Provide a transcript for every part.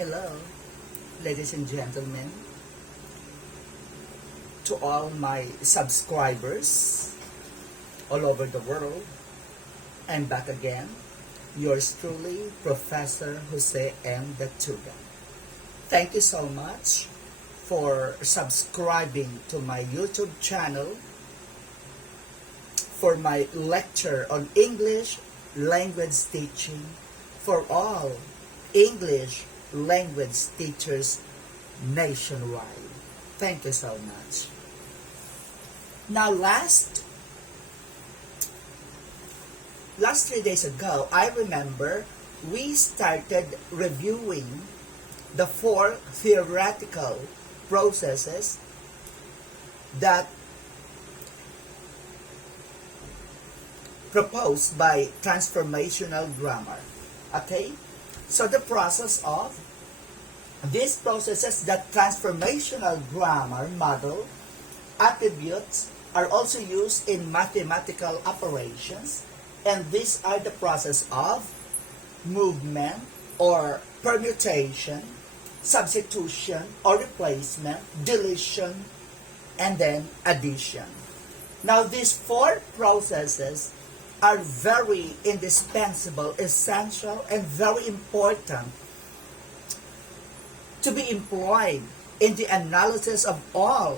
Hello, ladies and gentlemen, to all my subscribers all over the world. I'm back again, yours truly, Professor Jose M. Datuga. Thank you so much for subscribing to my YouTube channel for my lecture on English language teaching for all English language teachers nationwide. Thank you so much. Now, last 3 days ago, I remember we started reviewing the 4 theoretical processes that proposed by Transformational Grammar. Okay? So the process of these processes that Transformational Grammar model attributes are also used in mathematical operations, and these are the process of movement or permutation, substitution or replacement, deletion, and then addition. Now, these 4 processes are very indispensable, essential, and very important to be employed in the analysis of all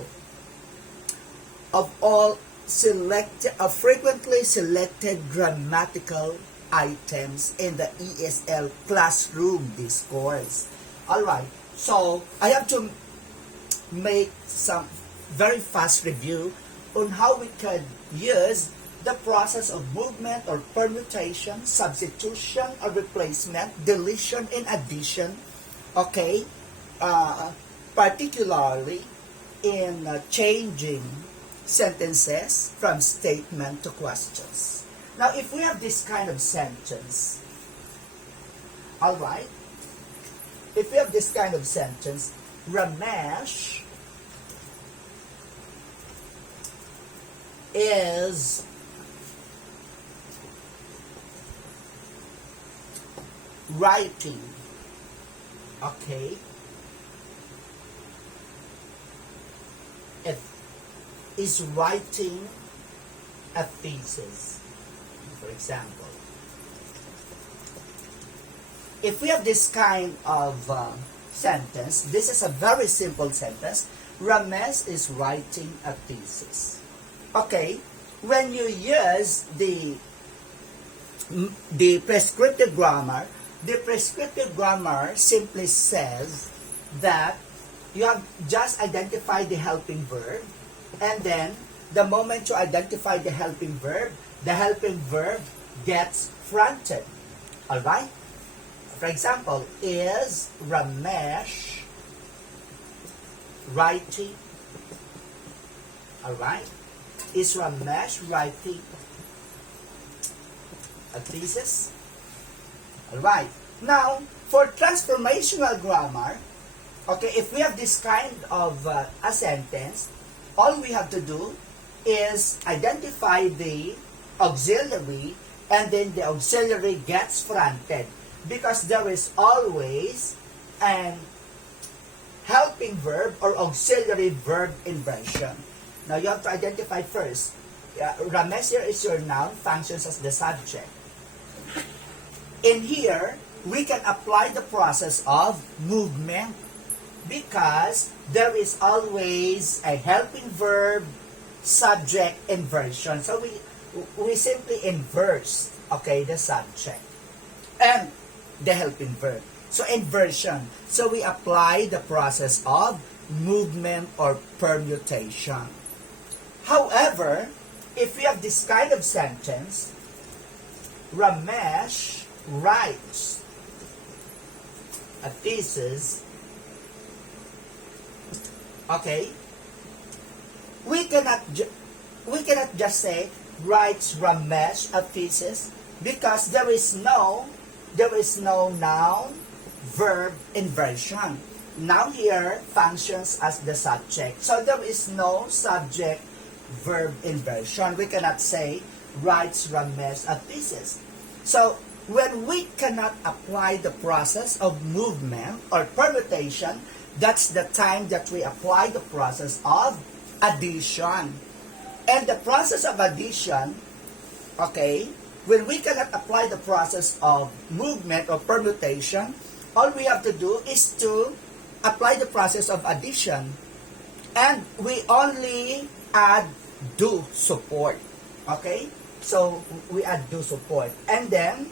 frequently selected grammatical items in the ESL classroom discourse. Alright, so I have to make some very fast review on how we could use the process of movement or permutation, substitution or replacement, deletion and addition, okay, particularly in changing sentences from statement to questions. Now, if we have this kind of sentence, alright, if we have this kind of sentence, Ramesh is writing, okay, is writing a thesis, for example. If we have this kind of sentence, this is a very simple sentence. Ramesh is writing a thesis. Okay, when you use the prescriptive grammar, the prescriptive grammar simply says that you have just identified the helping verb, and then the moment you identify the helping verb gets fronted. Alright? For example, is Ramesh writing? Alright? Is Ramesh writing a thesis? Alright. Now, for transformational grammar, okay, if we have this kind of a sentence, all we have to do is identify the auxiliary, and then the auxiliary gets fronted, because there is always an helping verb or auxiliary verb inversion. Now, you have to identify first, Ramesh here is your noun, functions as the subject. In here, we can apply the process of movement, because there is always a helping verb subject inversion. So we simply inverse, okay, the subject and the helping verb. So inversion. So we apply the process of movement or permutation. However, if we have this kind of sentence, Ramesh writes a thesis, okay, we cannot just say writes Ramesh a thesis, because there is no noun verb inversion. Noun here functions as the subject, so there is no subject verb inversion. We cannot say writes Ramesh a thesis. So when we cannot apply the process of movement or permutation, that's the time that we apply the process of addition. And the process of addition, okay, when we cannot apply the process of movement or permutation, all we have to do is to apply the process of addition. And we only add do support. Okay? So, we add do support. And then,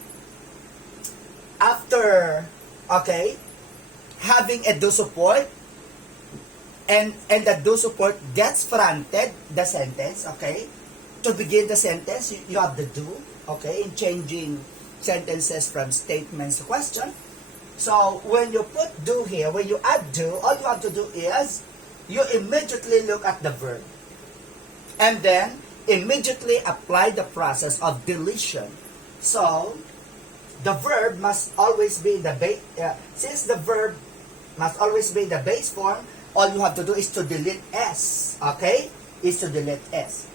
after, okay, having a do support, and the do support gets fronted the sentence, okay? To begin the sentence, you have the do, okay, in changing sentences from statements to question. So, when you put do here, when you add do, all you have to do is, you immediately look at the verb. And then, immediately apply the process of deletion. So, the verb must always be in the base, since the verb must always be in the base form, all you have to do is to delete S, okay? Is to delete S.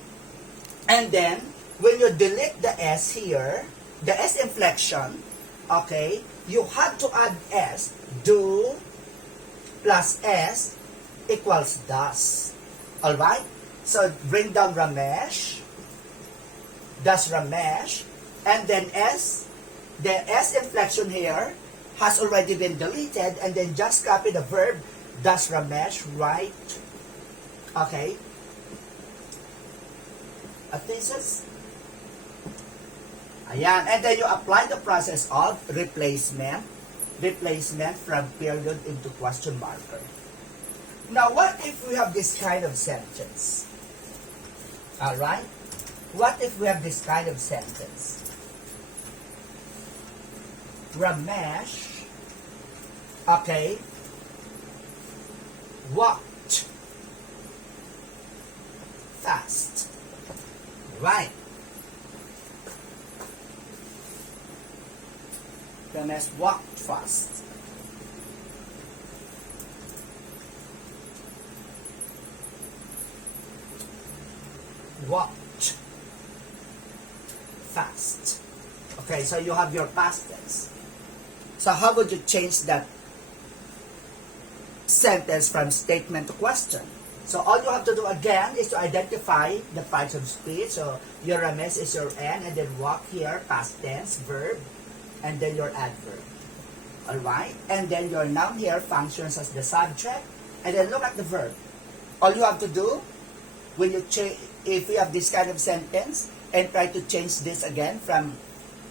And then, when you delete the S here, the S inflection, okay, you have to add S, do plus S equals does. Alright? So, bring down Ramesh, does Ramesh, and then S, the S inflection here has already been deleted, and then just copy the verb, does Ramesh write, okay, a thesis? Ayan, and then you apply the process of replacement from period into question marker. Now, what if we have this kind of sentence? Alright? What if we have this kind of sentence? Ramesh, okay, walked fast. Right. Ramesh walked fast. Walked fast. Okay, so you have your past tense. So how would you change that sentence from statement to question? So all you have to do again is to identify the parts of speech. So your Ramesh is your N, and then walk here, past tense, verb, and then your adverb. Alright? And then your noun here functions as the subject, and then look at the verb. All you have to do, when you if you have this kind of sentence, and try to change this again from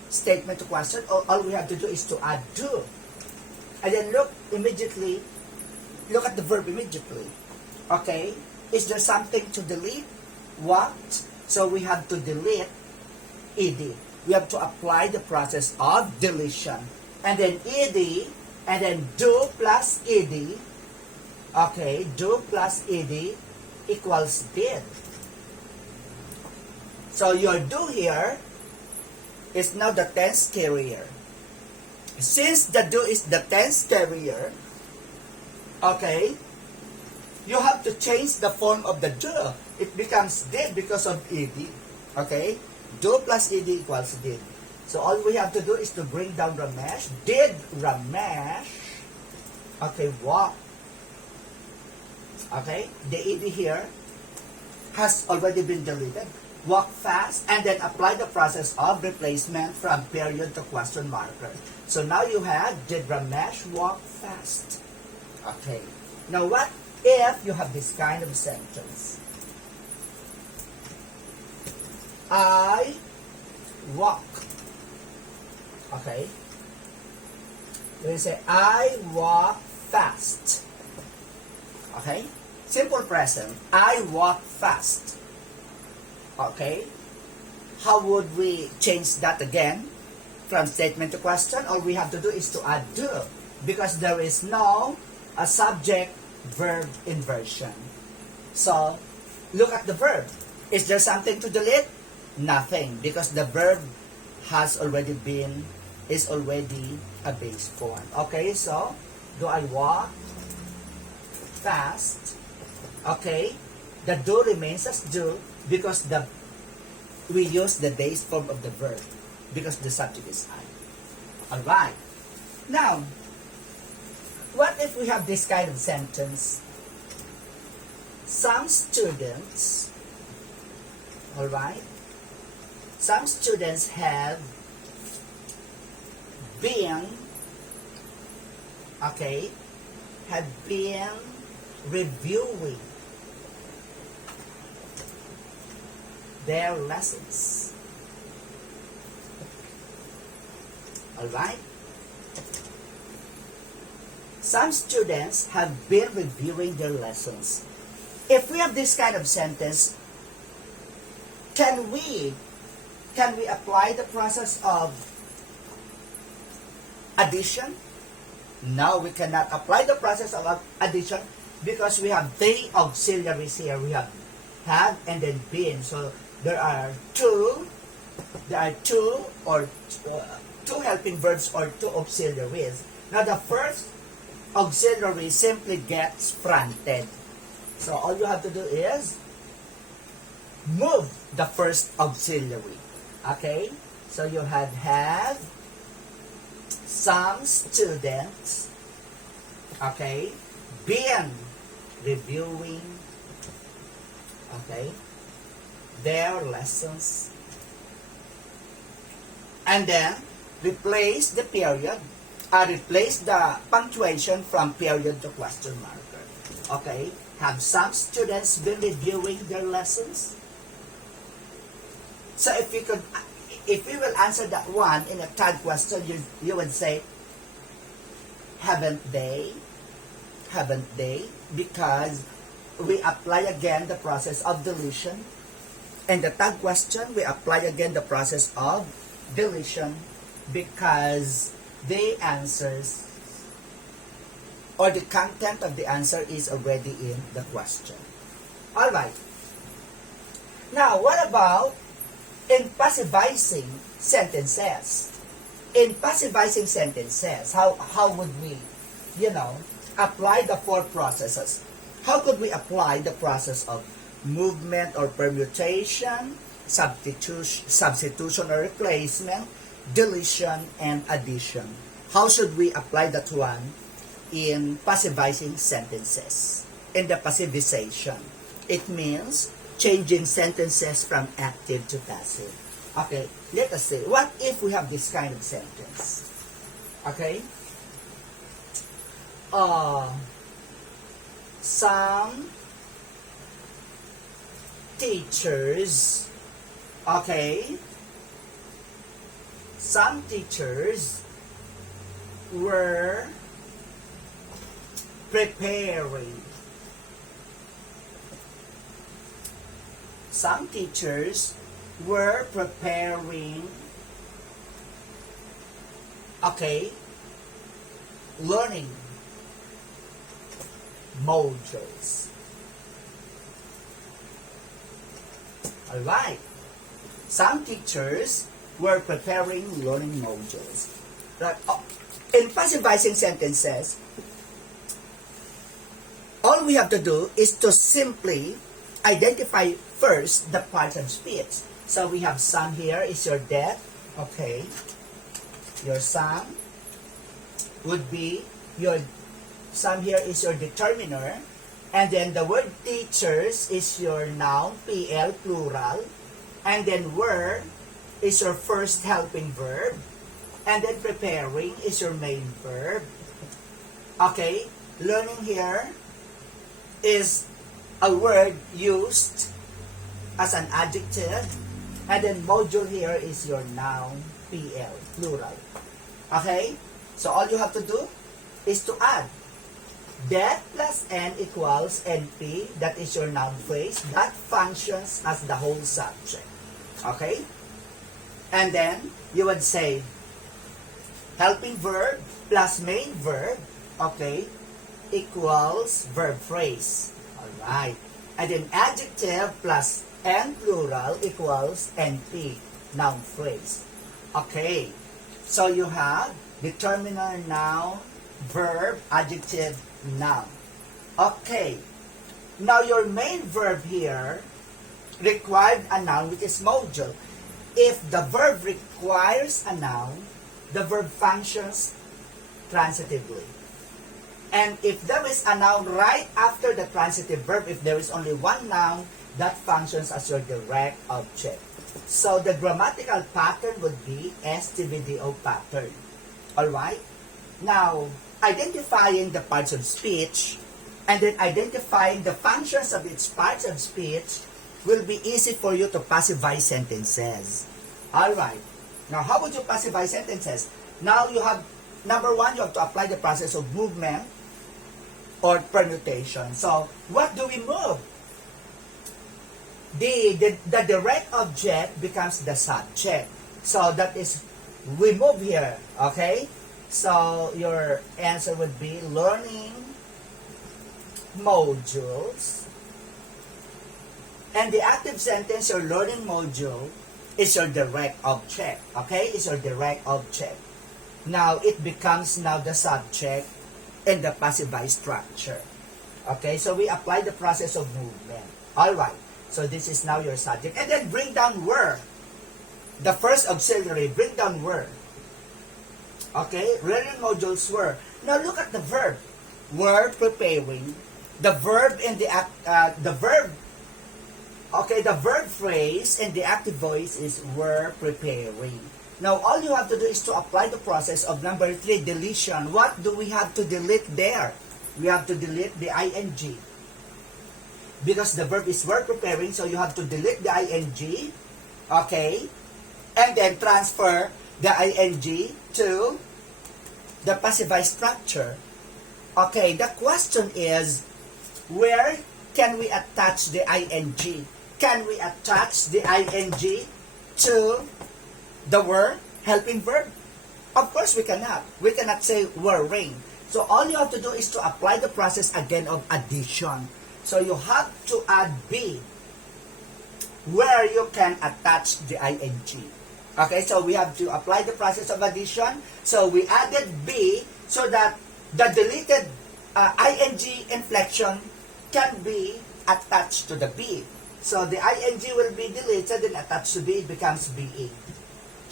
statement to question, all we have to do is to add do. And then look at the verb immediately. Okay? Is there something to delete? What? So we have to delete ed. We have to apply the process of deletion. And then ed, and then do plus ed. Okay, do plus ed equals did. So your do here is now the tense carrier. Since the do is the tense carrier, okay, you have to change the form of the do. It becomes did because of ed. Okay? Do plus ed equals did. So all we have to do is to bring down Ramesh. Did Ramesh, okay, walk. Okay? The ed here has already been deleted. Walk fast, and then apply the process of replacement from period to question marker. So now you have, did Ramesh walk fast? Okay. Now what if you have this kind of sentence? I walk. Okay. We say, I walk fast. Okay. Simple present. I walk fast. Okay. How would we change that again from statement to question? All we have to do is to add do, because there is no subject-verb inversion. So, look at the verb. Is there something to delete? Nothing, because the verb is already a base form. Okay, so, do I walk fast? Okay, the do remains as do, because we use the base form of the verb, because the subject is I. Alright. Now, what if we have this kind of sentence? Some students, alright, some students have been, okay, have been reviewing their lessons. Alright? Some students have been reviewing their lessons. If we have this kind of sentence, can we apply the process of addition? No, we cannot apply the process of addition because we have three auxiliaries here. We have and then been. So there are two helping verbs or two auxiliaries. Now the first auxiliary simply gets fronted. So all you have to do is move the first auxiliary. Okay? So you have some students, okay, been reviewing, okay, their lessons. And then replace the period, replace the punctuation from period to question marker. Okay? Have some students been reviewing their lessons? So if we will answer that one in a third question, you would say, haven't they? Haven't they? Because we apply again the process of deletion. In the third question, we apply again the process of deletion because the answers or the content of the answer is already in the question. Alright. Now, what about in passivizing sentences? In passivizing sentences, how would we, apply the four processes? How could we apply the process of movement or permutation, substitution or replacement, deletion, and addition? How should we apply that one in passivizing sentences? In the passivization, it means changing sentences from active to passive. Okay, let us say, what if we have this kind of sentence? Okay? Some teachers, okay, some teachers were preparing. Some teachers were preparing, okay, learning modules. Alright. Some teachers were preparing learning modules. Right. In passivizing sentences, all we have to do is to simply identify first the parts of speech. So we have some here is your that, okay. Your some would be your, some here is your determiner. And then the word teachers is your noun, PL, plural. And then were is your first helping verb. And then preparing is your main verb. Okay, learning here is a word used as an adjective. And then module here is your noun, PL, plural. Okay, so all you have to do is to add that plus N equals NP, that is your noun phrase, that functions as the whole subject. Okay? And then, you would say, helping verb plus main verb, okay, equals verb phrase. Alright. And then adjective plus N plural equals NP, noun phrase. Okay. So you have determiner, noun, verb, adjective, noun. Okay. Now your main verb here required a noun which is module. If the verb requires a noun, the verb functions transitively. And if there is a noun right after the transitive verb, if there is only one noun, that functions as your direct object. So the grammatical pattern would be STVDO pattern. Alright? Now, identifying the parts of speech and then identifying the functions of its parts of speech will be easy for you to pacify sentences. Alright. Now, how would you pacify sentences? Now, you have, number one, you have to apply the process of movement or permutation. So, what do we move? The direct object becomes the subject. So, that is, we move here. Okay? So, your answer would be learning modules. And the active sentence, your learning module, is your direct object. Okay? Is your direct object. Now, it becomes now the subject in the passive structure. Okay? So, we apply the process of movement. Alright. So, this is now your subject. And then, bring down were. The first auxiliary, bring down were. Okay? Learning modules were. Now, look at the verb. Were preparing. The verb in the verb. Okay, the verb phrase in the active voice is were preparing. Now, all you have to do is to apply the process of number 3, deletion. What do we have to delete there? We have to delete the ing. Because the verb is were preparing, so you have to delete the ing. Okay? And then transfer the ing to the passive structure. Okay, the question is, where can we attach the ing? Can we attach the ing to the were helping verb? Of course we cannot. We cannot say wearing. So all you have to do is to apply the process again of addition. So you have to add be where you can attach the ing. Okay, so we have to apply the process of addition. So we added be so that the deleted ing inflection can be attached to the be. So the ing will be deleted and attached to be, it becomes being.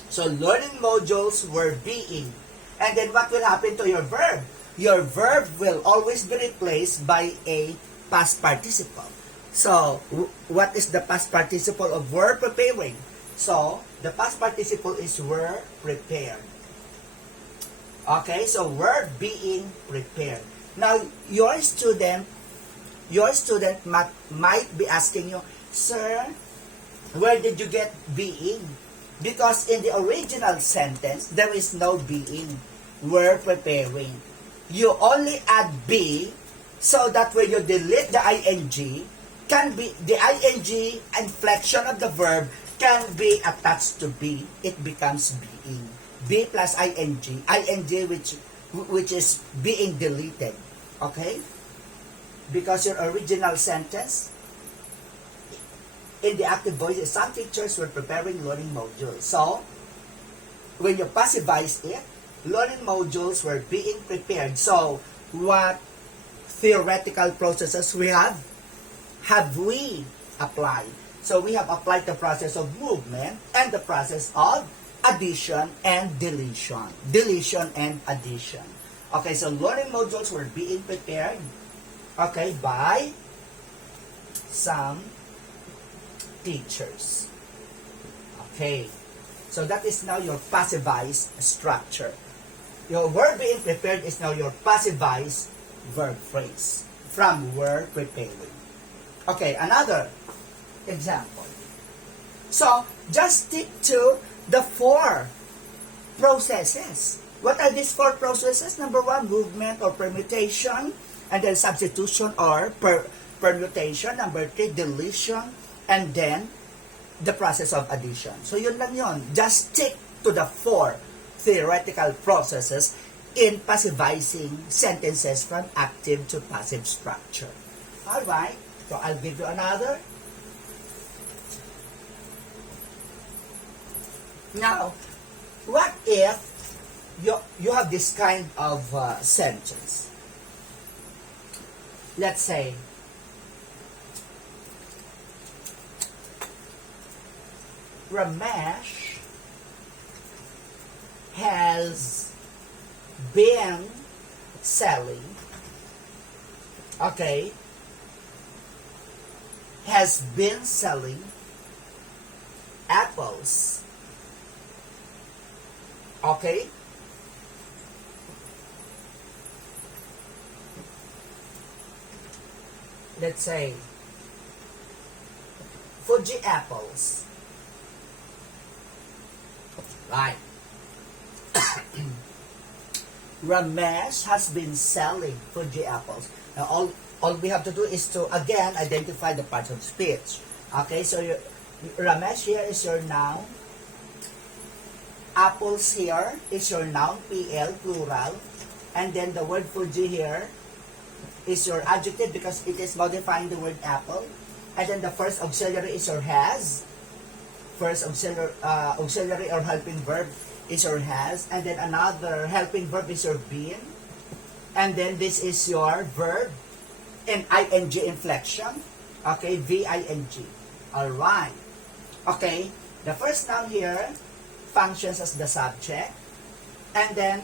So learning modules were being. And then what will happen to your verb? Your verb will always be replaced by a past participle. So what is the past participle of were preparing? So the past participle is were prepared. Okay, so were being prepared. Now your student might be asking you, sir, where did you get being? Because in the original sentence, there is no being. Were preparing. You only add be so that when you delete the ing, can be the ing inflection of the verb can be attached to be. It becomes being. Be plus ing which is being deleted. Okay? Because your original sentence in the active voice, some teachers were preparing learning modules. So, when you passivize it, learning modules were being prepared. So, what theoretical processes we have we applied? So, we have applied the process of movement and the process of addition and deletion. Deletion and addition. Okay, so learning modules were being prepared, okay, by some teachers. Okay, so that is now your passivized structure. Your word being prepared is now your passivized verb phrase from were preparing. Okay, another example. So, just stick to the 4 processes. What are these 4 processes? Number 1, movement or permutation, and then substitution or permutation. Number 3, deletion, and then the process of addition. So yun lang yun. Just stick to the 4 theoretical processes in passivizing sentences from active to passive structure. Alright, so I'll give you another. Now, what if you have this kind of sentence? Let's say, Ramesh has been selling, okay, has been selling apples, okay. Let's say Fuji apples, right? Ramesh has been selling Fuji apples. Now all we have to do is to again identify the parts of speech. Okay, so Ramesh here is your noun. Apples here is your noun, PL, plural. And then the word Fuji here is your adjective because it is modifying the word apple. And then the first auxiliary is your has. First auxiliary or helping verb is your has. And then another helping verb is your been. And then this is your verb in ing inflection. Okay, V-I-N-G. Alright. Okay, the first noun here functions as the subject. And then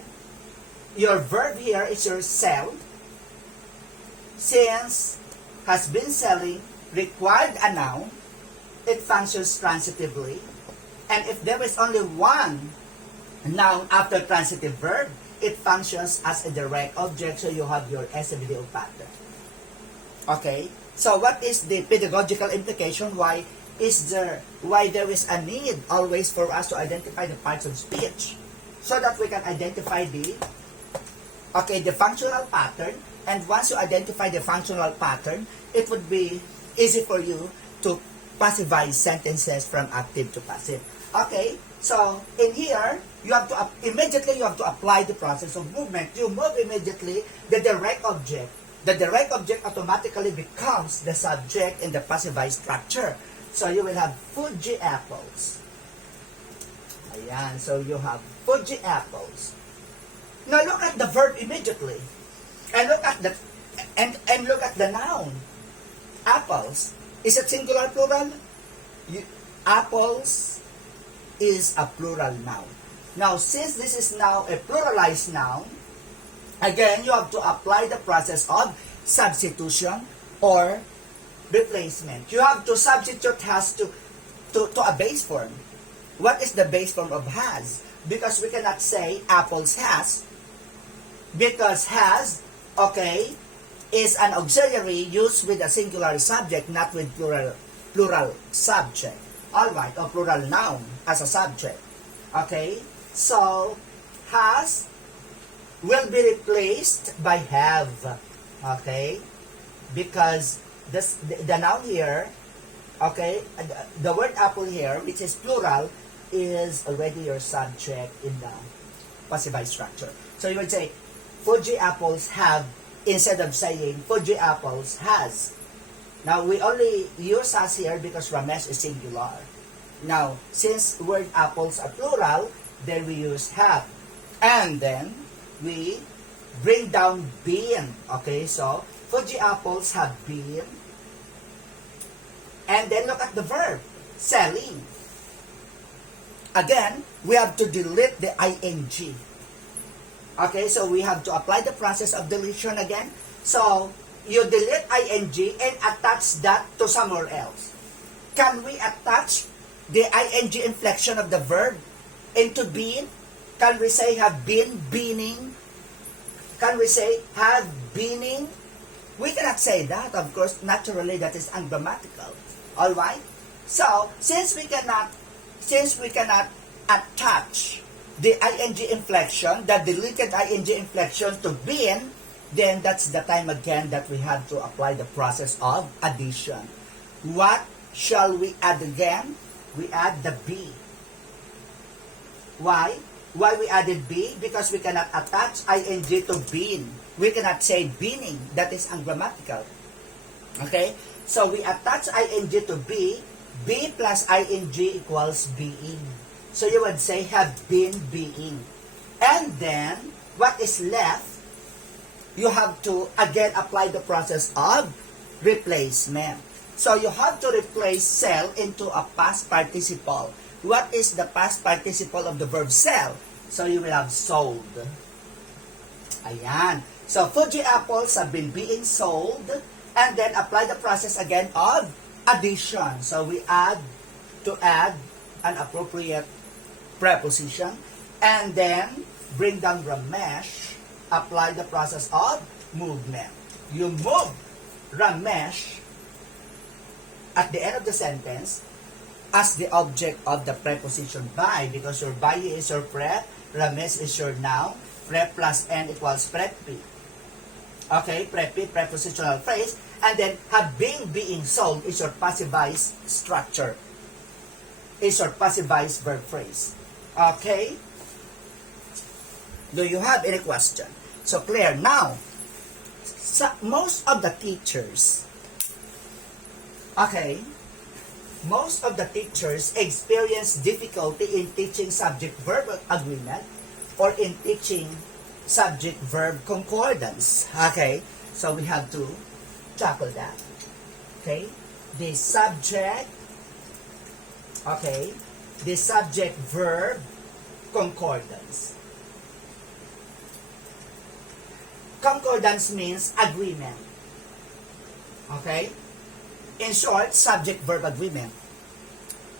your verb here is your sell. Since has been selling required a noun, it functions transitively. And if there is only one noun after transitive verb, it functions as a direct object, so you have your SVDO pattern. Okay? So what is the pedagogical implication? Why there is a need always for us to identify the parts of speech so that we can identify the functional pattern. And once you identify the functional pattern, it would be easy for you to pacify sentences from active to passive. Okay, so in here, you have to immediately apply the process of movement. You move immediately the direct object. The direct object automatically becomes the subject in the pacify structure. So you will have Fuji apples. Ayan, so you have Fuji apples. Now look at the verb immediately. And look at the noun. Apples. Is it singular, plural? Apples is a plural noun. Now, since this is now a pluralized noun, again, you have to apply the process of substitution or replacement. You have to substitute has to a base form. What is the base form of has? Because we cannot say apples has, because has, okay, is an auxiliary used with a singular subject, not with plural subject. Alright, or plural noun as a subject. Okay, so has will be replaced by have. Okay, because the noun here, okay, the word apple here, which is plural, is already your subject in the pacify structure. So you would say, Fuji apples have, instead of saying Fuji apples has. Now, we only use has here because Ramesh is singular. Now, since word apples are plural, then we use have. And then, we bring down been. Okay, so, Fuji apples have been. And then look at the verb, selling. Again, we have to delete the ing. Okay, so we have to apply the process of deletion again. So, you delete ing and attach that to somewhere else. Can we attach the ing inflection of the verb into been? Can we say have been, beening? Can we say have beening? We cannot say that. Of course, naturally, that is ungrammatical. Alright? So, since we cannot attach the ing inflection, the deleted ing inflection to been, then that's the time again that we have to apply the process of addition. What shall we add again? We add the be. Why? Why we added be? Because we cannot attach ing to been. We cannot say beening. That is ungrammatical. Okay? So we attach ing to be. Be plus ing equals being. So you would say have been being. And then, what is left? You have to again apply the process of replacement. So you have to replace sell into a past participle. What is the past participle of the verb sell? So you will have sold. Ayan. So Fuji apples have been being sold, and then apply the process again of addition. So we add an appropriate preposition, and then bring down Ramesh, apply the process of movement. You move Ramesh at the end of the sentence as the object of the preposition by, because your by is your prep, Ramesh is your noun, prep plus n equals preppy. Okay, preppy, prepositional phrase, and then being sold is your passivized structure, is your passivized verb phrase. Okay? Do you have any question? So clear. Now, most of the teachers, okay, most of the teachers experience difficulty in teaching subject-verb agreement or in teaching subject-verb concordance. Okay, so we have to tackle that. Okay, the subject-verb concordance. Concordance means agreement. Okay? In short, subject-verb agreement.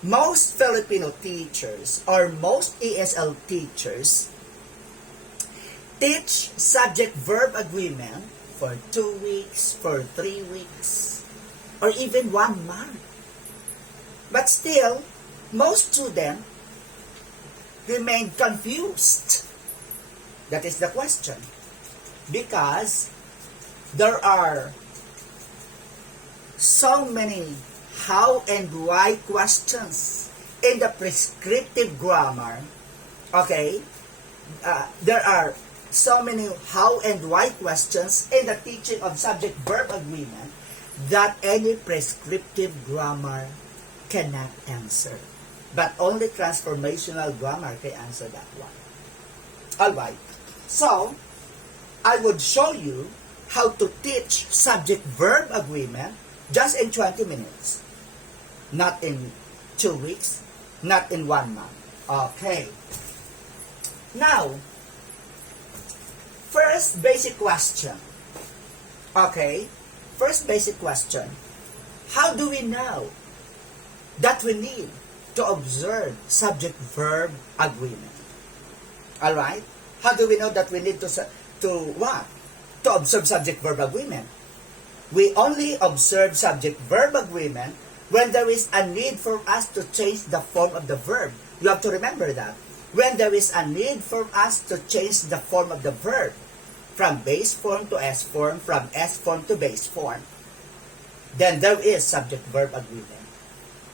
Most Filipino teachers or most ESL teachers teach subject-verb agreement for 2 weeks, for 3 weeks, or even 1 month. But still, most students remain confused. That is the question. Because there are so many how and why questions in the prescriptive grammar. Okay? There are so many how and why questions in the teaching of subject-verb agreement that any prescriptive grammar cannot answer. But only transformational grammar can answer that one. Alright. So, I would show you how to teach subject-verb agreement just in 20 minutes. Not in 2 weeks, not in 1 month. Okay. Now, first basic question. Okay. First basic question. How do we know that we need to observe subject-verb agreement? Alright? How do we know that we need to what? To observe subject-verb agreement. We only observe subject-verb agreement when there is a need for us to change the form of the verb. You have to remember that. When there is a need for us to change the form of the verb from base form to S form, from S form to base form, then there is subject-verb agreement.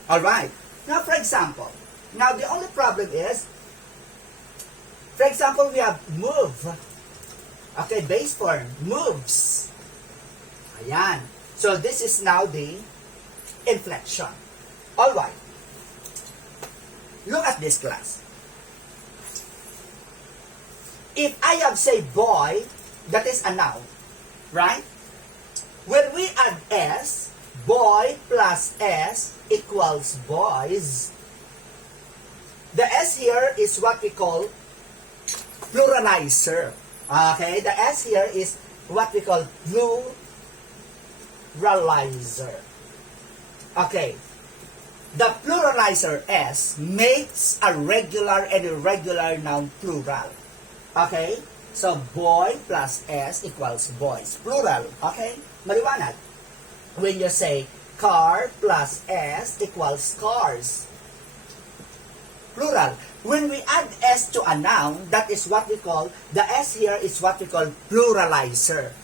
Alright. Now, for example, the only problem is, for example, we have move. Okay, base form, moves. Ayan. So, this is now the inflection. Alright. Look at this class. If I have say boy, that is a noun, right? When we add S, boy plus S equals boys. The S here is what we call pluralizer. Okay, the S here is what we call pluralizer. Okay, the pluralizer S makes a regular and irregular noun plural. Okay, so boy plus S equals boys. Plural, okay? Maliwanag. When you say car plus S equals cars. Plural. When we add S to a noun, that is what we call, the S here is what we call pluralizer.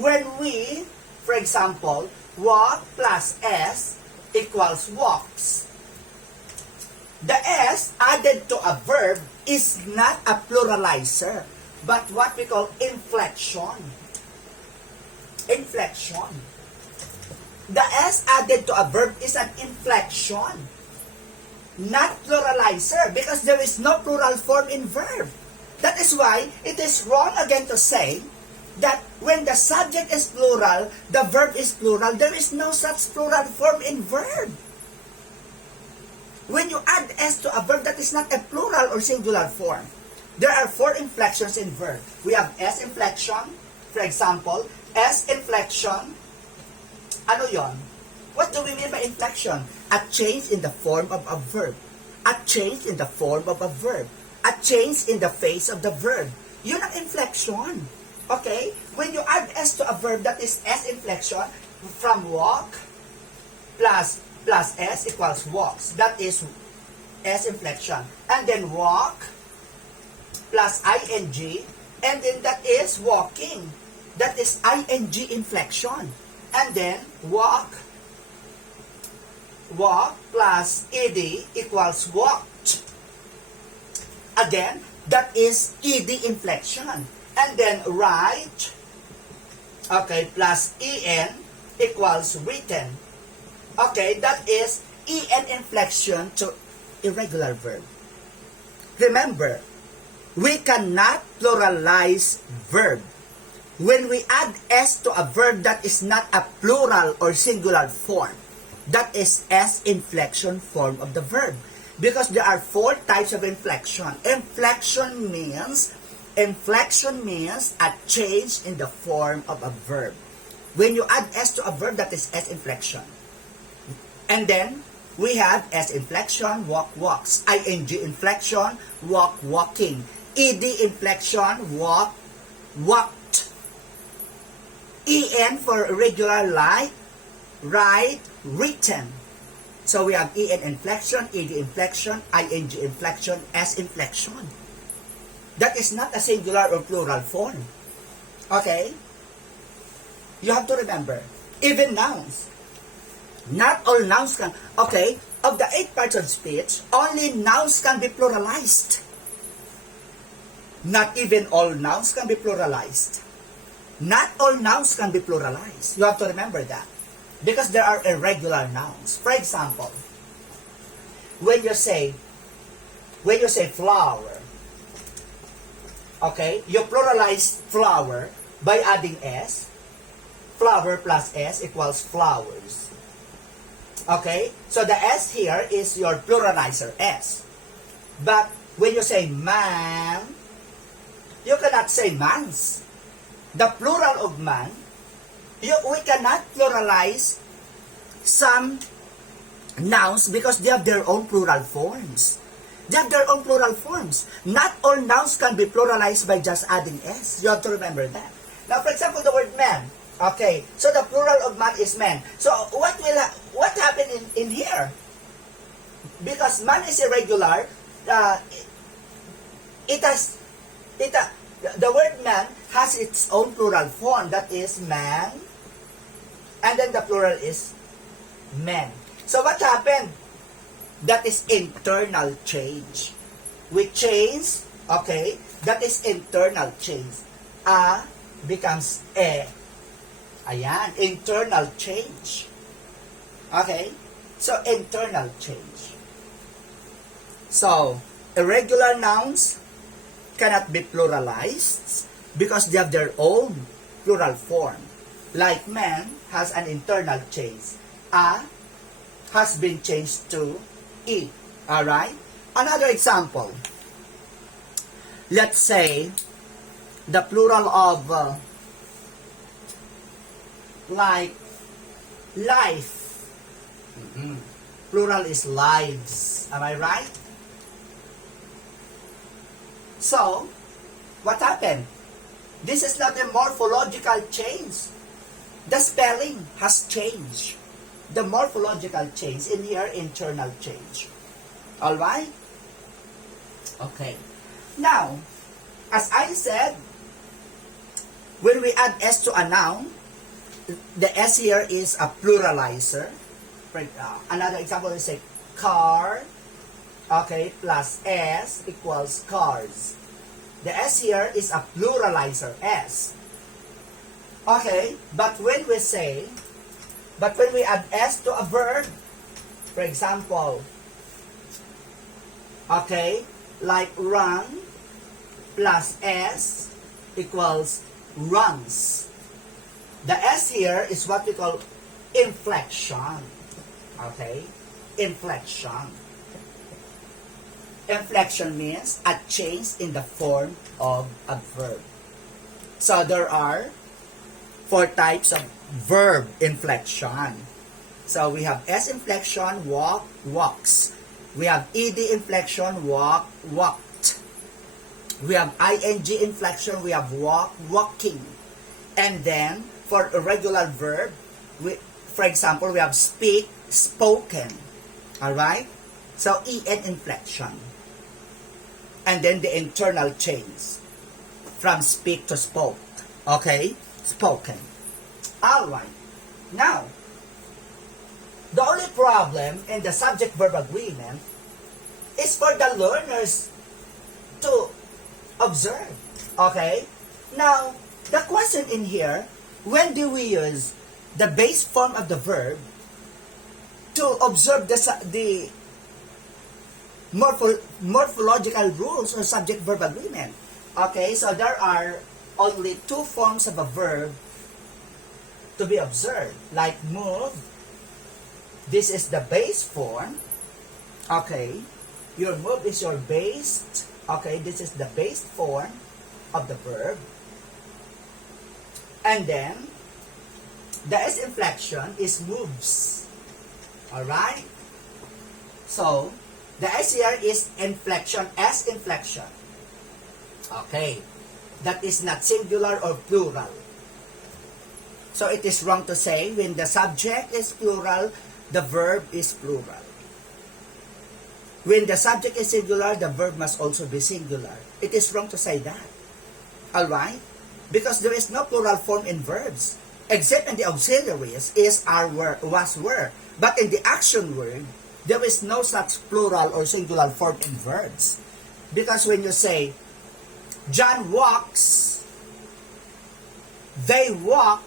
When we, for example, walk plus S equals walks. The S added to a verb is not a pluralizer, but what we call inflection. Inflection. The S added to a verb is an inflection, not pluralizer, because there is no plural form in verb. That is why it is wrong again to say that when the subject is plural, the verb is plural. There is no such plural form in verb. When you add S to a verb, that is not a plural or singular form. there are 4 inflections in verb. We have S inflection, for example, S inflection, ano yon? What do we mean by inflection? A change in the form of a verb. A change in the form of a verb. A change in the face of the verb. Yun ang inflection. Okay? When you add S to a verb that is S inflection, from walk plus S equals walks. That is S inflection. And then walk plus ing, and then that is walking. That is ing inflection. And then walk plus ed equals walked. Again, that is ed inflection. And then write, okay, plus en equals written. Okay, that is en inflection to irregular verb. Remember, we cannot pluralize verb. When we add S to a verb that is not a plural or singular form, that is S inflection form of the verb. Because there are 4 types of inflection. Inflection means a change in the form of a verb. When you add S to a verb, that is S inflection. And then, we have S inflection, walk, walks. ing inflection, walk, walking. ed inflection, walk, walked. en for irregular, like, write, written. So we have en inflection, ed inflection, ing inflection, S inflection. That is not a singular or plural form. Okay? You have to remember, even nouns. Not all nouns can, okay, of the 8 parts of speech, only nouns can be pluralized. Not even all nouns can be pluralized. Not all nouns can be pluralized. You have to remember that. Because there are irregular nouns. For example, when you say flower, okay, you pluralize flower by adding S. Flower plus S equals flowers. Okay? So the S here is your pluralizer, S. But when you say man, you cannot say mans. The plural of man, we cannot pluralize some nouns because they have their own plural forms. They have their own plural forms. Not all nouns can be pluralized by just adding S. You have to remember that. Now, for example, the word man. Okay, so the plural of man is men. So what happened in here? Because man is irregular, the word man has its own plural form, that is man, and then the plural is men. So what happened? That is internal change. We change, okay, that is internal change. A becomes e. Ayan, internal change. Okay? So, internal change. So, irregular nouns cannot be pluralized because they have their own plural form. Like man has an internal change. A has been changed to E. Alright? Another example. Let's say the plural of like life. Plural is lives. Am I right? So, what happened? This is not a morphological change. The spelling has changed. The morphological change in here, internal change. Alright? Okay. Now, as I said, when we add S to a noun, the S here is a pluralizer. Another example is say car, okay, plus S equals cars. The S here is a pluralizer, S. Okay, but when we add S to a verb, for example, okay, like run plus S equals runs. The S here is what we call inflection. Okay? Inflection. Inflection means a change in the form of a verb. So there are 4 types of verb inflection. So we have S inflection, walk, walks. We have ED inflection, walk, walked. We have ING inflection, we have walk, walking. And then, for irregular verb, for example, we have speak, spoken. Alright? So, EN inflection. And then the internal change from speak to spoke. Okay? Spoken. Alright. Now, the only problem in the subject-verb agreement is for the learners to observe. Okay? Now, the question in here, when do we use the base form of the verb to observe the morphological rules or subject-verb agreement? Okay, so there are only 2 forms of a verb to be observed. Like move, this is the base form. Okay, your move is your base. Okay, this is the base form of the verb. And then, the S inflection is moves. Alright? So, the S here is inflection, S inflection. Okay. That is not singular or plural. So, it is wrong to say when the subject is plural, the verb is plural. When the subject is singular, the verb must also be singular. It is wrong to say that. Alright? Because there is no plural form in verbs. Except in the auxiliaries is are, were, was, were. But in the action word, there is no such plural or singular form in verbs. Because when you say, John walks, they walk,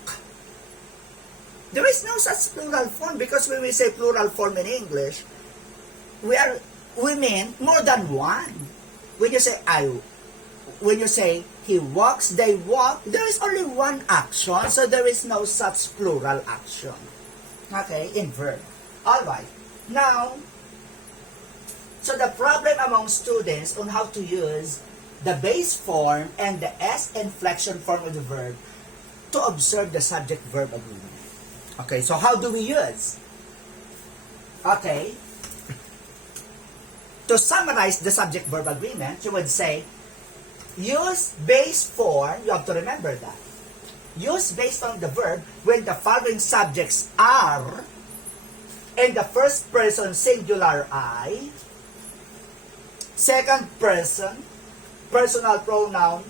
there is no such plural form. Because when we say plural form in English, we mean more than one. When you say he walks, they walk, there is only one action, so there is no such plural action. Okay, in verb. Alright. Now, so the problem among students on how to use the base form and the S inflection form of the verb to observe the subject-verb agreement. Okay, so how do we use? Okay. To summarize the subject-verb agreement, you would say, use base form, you have to remember that. Use based on the verb when the following subjects are in the first person singular I, second person, personal pronoun,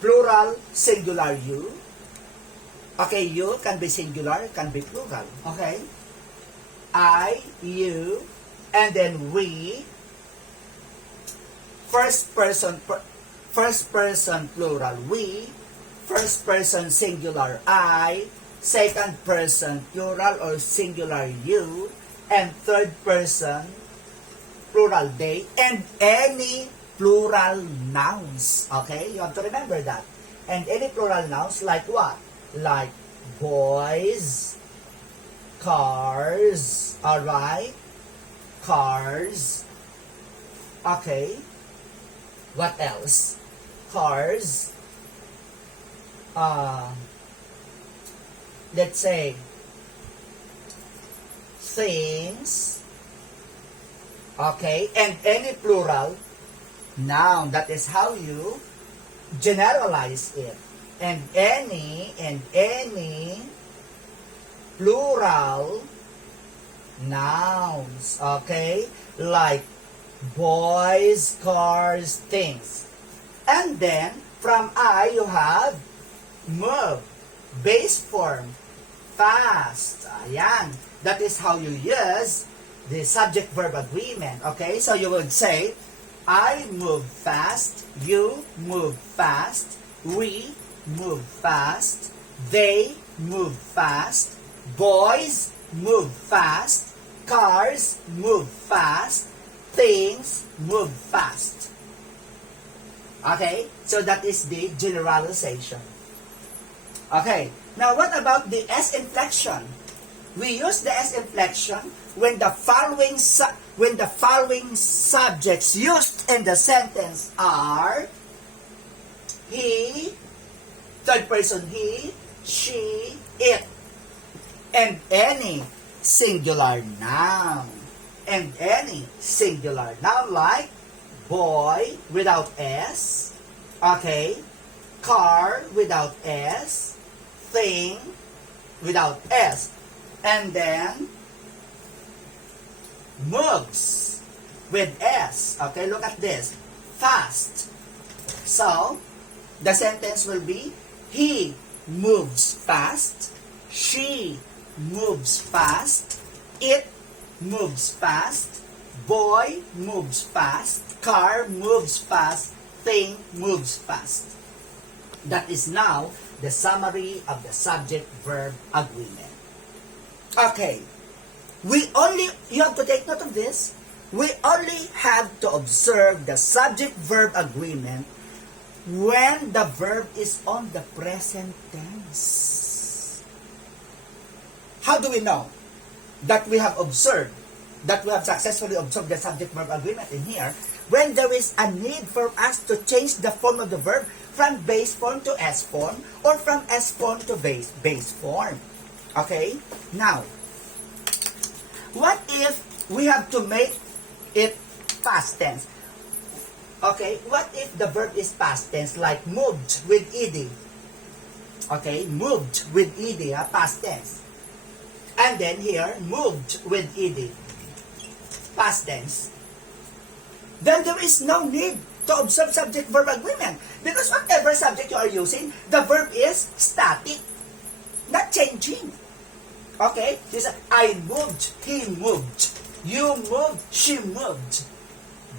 plural singular you. Okay, you can be singular, can be plural. Okay? I, you, and then we, first person plural we, first person singular I, second person plural or singular you, and third person plural they, and any plural nouns. Okay, you have to remember that. And any plural nouns like what? Like boys, cars, alright? Cars. Okay. What else? Cars. Let's say things. Okay. And any plural noun. That is how you generalize it. And any plural nouns. Okay. Like boys, cars, things. And then, from I, you have move, base form, fast. Ayan. That is how you use the subject-verb agreement. Okay? So, you would say, I move fast, you move fast, we move fast, they move fast, boys move fast, cars move fast, things move fast. Okay? So that is the generalization. Okay. Now what about the S inflection? we use the S inflection when the following subjects used in the sentence are he, third person he, she, it, and any singular noun. And any singular noun like boy without S, okay, car without S, thing without S, and then moves with S. Okay, look at this. Fast. So, the sentence will be, he moves fast, she moves fast, it moves fast, boy moves fast, car moves fast, thing moves fast. That is now the summary of the subject-verb agreement. Okay, you have to take note of this, we only have to observe the subject-verb agreement when the verb is on the present tense. How do we know that we have successfully observed the subject-verb agreement in here? When there is a need for us to change the form of the verb from base form to S form, or from S form to base form. Okay? Now, what if we have to make it past tense? Okay, what if the verb is past tense, like moved with ed? Okay, moved with ed, past tense. And then here, moved with ed, past tense. Then there is no need to observe subject-verb agreement, because whatever subject you are using, the verb is static, not changing. Okay, this is, I moved, he moved, you moved, she moved,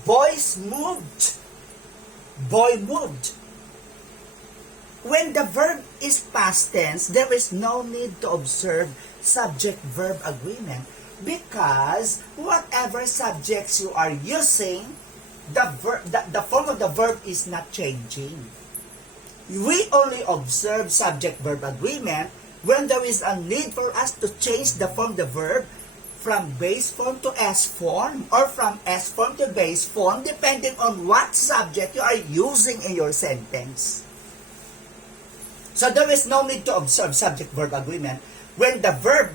boys moved, boy moved. When the verb is past tense, there is no need to observe subject-verb agreement, because whatever subjects you are using, the form of the verb is not changing. We only observe subject-verb agreement when there is a need for us to change the form of the verb from base form to S form, or from S form to base form, depending on what subject you are using in your sentence. So there is no need to observe subject-verb agreement when the verb,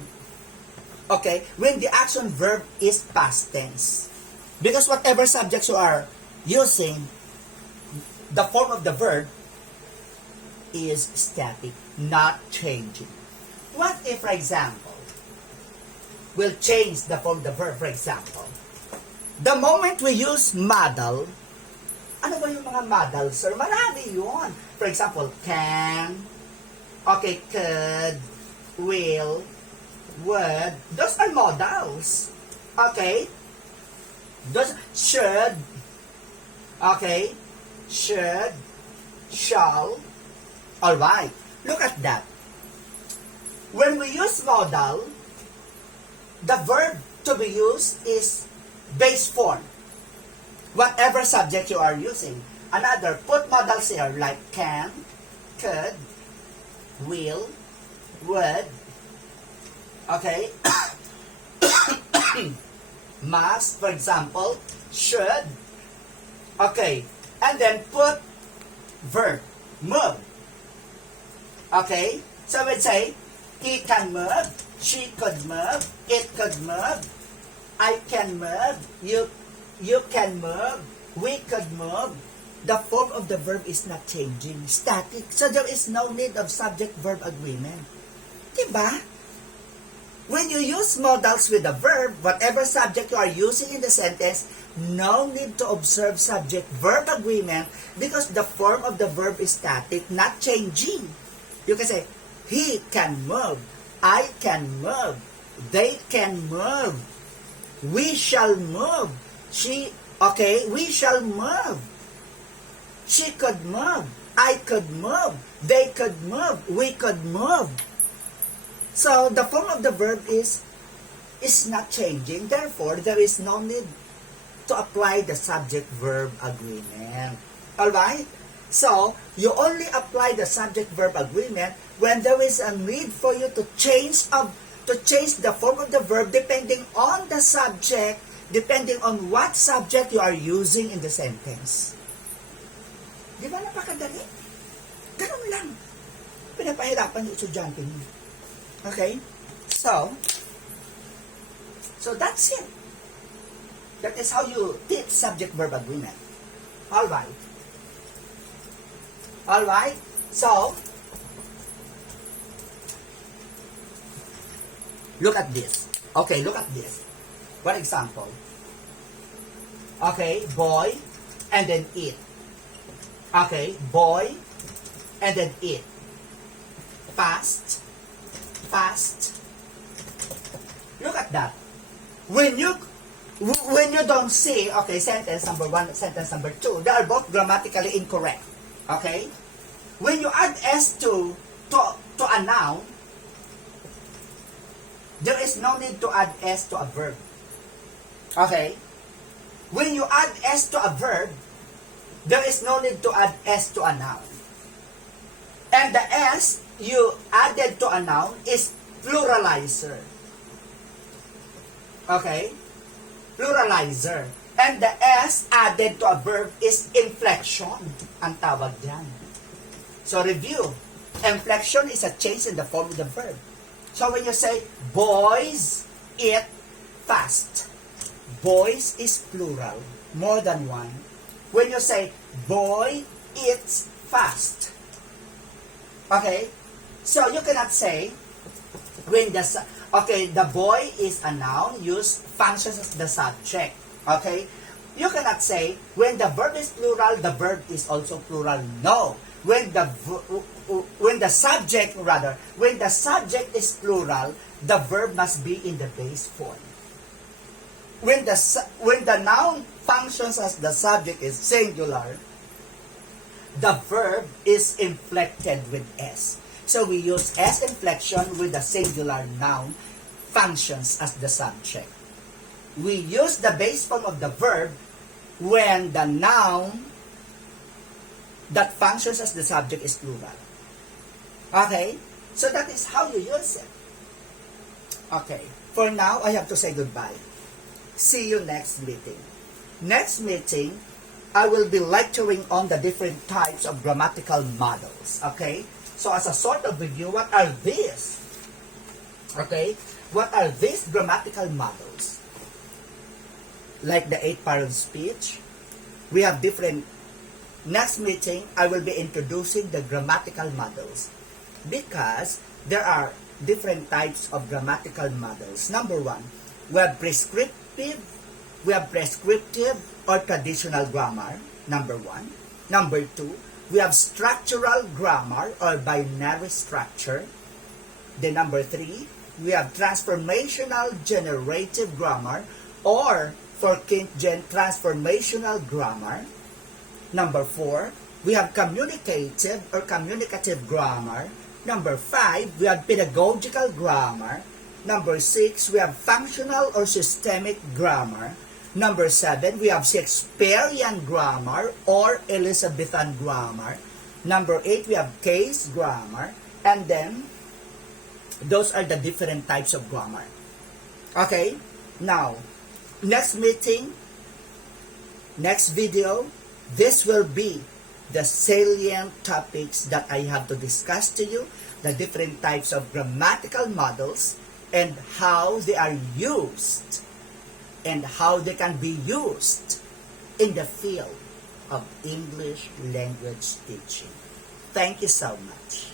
okay, when the action verb is past tense. Because whatever subjects you are using, the form of the verb is static, not changing. What if, for example, we'll change the form of the verb, for example. The moment we use model, ano ba yung mga models, sir? Marami yun. For example, can, okay, could, will, would. Those are modals. Okay? Those should, okay, should, shall. Alright, look at that. When we use modal, the verb to be used is base form. Whatever subject you are using. Another, put modals here like can, could, will, would, okay, must, for example, should, okay, and then put verb, move, okay, so we'd say, he can move, she could move, it could move, I can move, you can move, we could move. The form of the verb is not changing, static, so there is no need of subject-verb agreement. Diba? When you use modals with a verb, whatever subject you are using in the sentence, no need to observe subject-verb agreement, because the form of the verb is static, not changing. You can say, he can move, I can move, they can move, we shall move, we shall move, she could move, I could move, they could move, we could move. So the form of the verb is not changing, therefore there is no need to apply the subject-verb agreement. Alright? So, you only apply the subject-verb agreement when there is a need for you to change to change the form of the verb depending on the subject, depending on what subject you are using in the sentence. Di ba napakadali? Ganun lang. Pinapahirapan yung estudyante niyo. Okay? So that's it. That is how you teach subject-verb agreement. Alright. So, look at this. Okay, look at this. One example. Okay, boy, and then eat. Okay, boy, and then eat. Fast. Look at that. When you don't see, okay, sentence number 1, sentence number 2, they are both grammatically incorrect. Okay? When you add S to a noun, there is no need to add S to a verb. Okay? When you add S to a verb, there is no need to add S to a noun. And the S you added to a noun is pluralizer. Okay? Pluralizer. And the S added to a verb is inflection. Ang tawag dyan. So review. Inflection is a change in the form of the verb. So when you say, boys eat fast. Boys is plural. More than one. When you say, boy eats fast. Okay? So you cannot say, when the boy is a noun, use functions as the subject. Okay? You cannot say, when the verb is plural, the verb is also plural. No. When the subject is plural, the verb must be in the base form. When the noun functions as the subject is singular, the verb is inflected with S. So we use S inflection with the singular noun functions as the subject. We use the base form of the verb when the noun that functions as the subject is plural. Okay? So that is how you use it. Okay. For now, I have to say goodbye. See you next meeting. Next meeting, I will be lecturing on the different types of grammatical models. Okay? So as a sort of review, what are these? Okay? What are these grammatical models? Like the 8-parent speech, we have different. Next meeting, I will be introducing the grammatical models because there are different types of grammatical models. Number 1, we have prescriptive or traditional grammar. Number 1. Number 2, we have structural grammar or binary structure. Then number 3, we have transformational generative grammar or for Kint-Gen transformational grammar. Number 4, we have communicative or communicative grammar. Number 5, we have pedagogical grammar. Number 6, we have functional or systemic grammar. Number 7, we have Shakespearean grammar or Elizabethan grammar. Number 8, we have case grammar. And then, those are the different types of grammar. Okay? Now, next meeting, next video, this will be the salient topics that I have to discuss to you, the different types of grammatical models, and how they are used, and how they can be used in the field of English language teaching. Thank you so much.